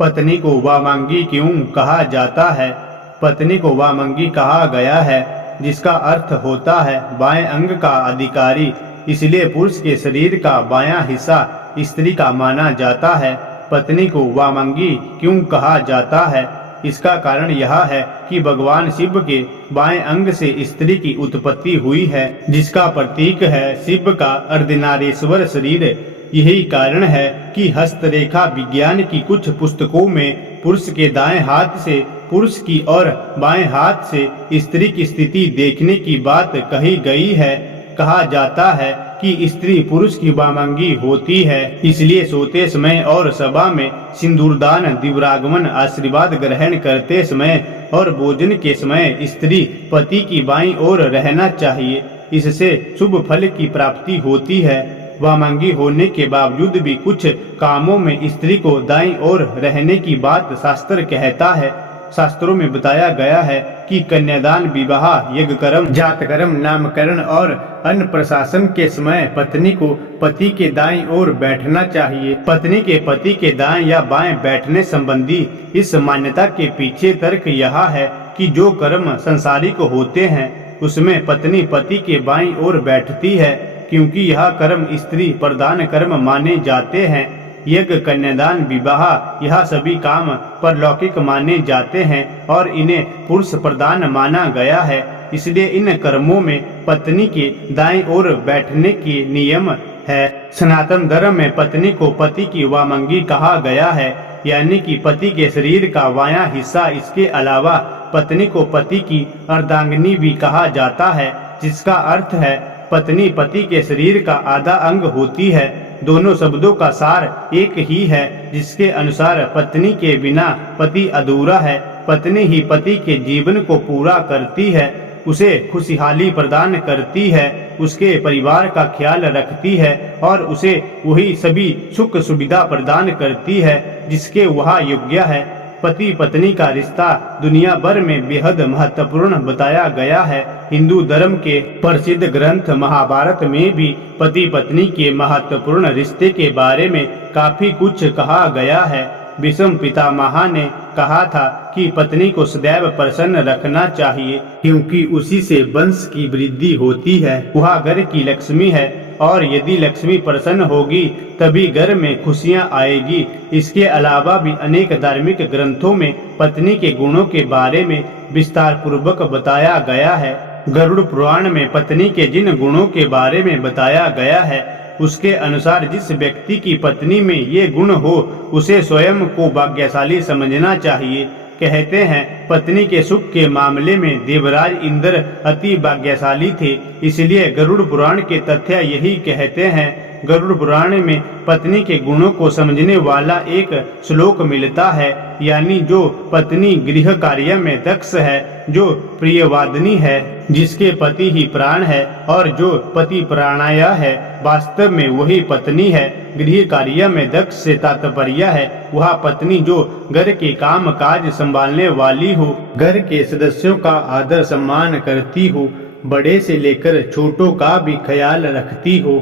पत्नी को वामांगी क्यों कहा जाता है? पत्नी को वामांगी कहा गया है जिसका अर्थ होता है बाएं अंग का अधिकारी। इसलिए पुरुष के शरीर का बायां हिस्सा स्त्री का माना जाता है। पत्नी को वामांगी क्यों कहा जाता है? इसका कारण यह है कि भगवान शिव के बाएं अंग से स्त्री की उत्पत्ति हुई है, जिसका प्रतीक है शिव का अर्धनारीश्वर शरीर। यही कारण है कि हस्तरेखा विज्ञान की कुछ पुस्तकों में पुरुष के दाएं हाथ से पुरुष की और बाएं हाथ से स्त्री की स्थिति देखने की बात कही गई है। कहा जाता है कि स्त्री पुरुष की वामांगी होती है, इसलिए सोते समय और सभा में सिंदूरदान, दिव्यागमन, आशीर्वाद ग्रहण करते समय और भोजन के समय स्त्री पति की बाईं ओर रहना चाहिए। इससे शुभ फल की प्राप्ति होती है। वामांगी होने के बावजूद भी कुछ कामों में स्त्री को दाईं ओर रहने की बात शास्त्र कहता है। शास्त्रों में बताया गया है कि कन्यादान, विवाह, यज्ञकर्म, जातकर्म, नामकरण और अन्न प्रशासन के समय पत्नी को पति के दाईं ओर बैठना चाहिए। पत्नी के पति के दाएं या बाएं बैठने संबंधी इस मान्यता के पीछे तर्क यह है कि जो कर्म संसारिक होते हैं उसमें पत्नी पति के बाईं ओर बैठती है, क्योंकि यह कर्म स्त्री प्रधान कर्म माने जाते हैं। यज्ञ, कन्यादान, विवाह, यह सभी काम परलौकिक माने जाते हैं और इन्हें पुरुष प्रधान माना गया है। इसलिए इन कर्मों में पत्नी के दाईं ओर बैठने के नियम है। सनातन धर्म में पत्नी को पति की वामांगी कहा गया है, यानी कि पति के शरीर का बायां हिस्सा। इसके अलावा पत्नी को पति की अर्धांगिनी भी कहा जाता है, जिसका अर्थ है पत्नी पति के शरीर का आधा अंग होती है। दोनों शब्दों का सार एक ही है, जिसके अनुसार पत्नी के बिना पति अधूरा है। पत्नी ही पति के जीवन को पूरा करती है, उसे खुशहाली प्रदान करती है, उसके परिवार का ख्याल रखती है और उसे वही सभी सुख सुविधा प्रदान करती है जिसके वह योग्य है। पति पत्नी का रिश्ता दुनिया भर में बेहद महत्वपूर्ण बताया गया है। हिंदू धर्म के प्रसिद्ध ग्रंथ महाभारत में भी पति पत्नी के महत्वपूर्ण रिश्ते के बारे में काफी कुछ कहा गया है। भीष्म पितामह ने कहा था कि पत्नी को सदैव प्रसन्न रखना चाहिए, क्योंकि उसी से वंश की वृद्धि होती है। वह घर की लक्ष्मी है और यदि लक्ष्मी प्रसन्न होगी तभी घर में खुशियां आएगी। इसके अलावा भी अनेक धार्मिक ग्रंथों में पत्नी के गुणों के बारे में विस्तार पूर्वक बताया गया है। गरुड़ पुराण में पत्नी के जिन गुणों के बारे में बताया गया है, उसके अनुसार जिस व्यक्ति की पत्नी में ये गुण हो उसे स्वयं को भाग्यशाली समझना चाहिए। कहते हैं पत्नी के सुख के मामले में देवराज इंद्र अति भाग्यशाली थे। इसलिए गरुड़ पुराण के तथ्य यही कहते हैं। गरुड़ पुराण में पत्नी के गुणों को समझने वाला एक श्लोक मिलता है, यानी जो पत्नी गृह कार्य में दक्ष है, जो प्रियवादिनी है, जिसके पति ही प्राण है और जो पति प्राणाय है, वास्तव में वही पत्नी है। गृह कार्य में दक्ष से तात्पर्य है वह पत्नी जो घर के काम काज संभालने वाली हो, घर के सदस्यों का आदर सम्मान करती हो, बड़े से लेकर छोटों का भी ख्याल रखती हो।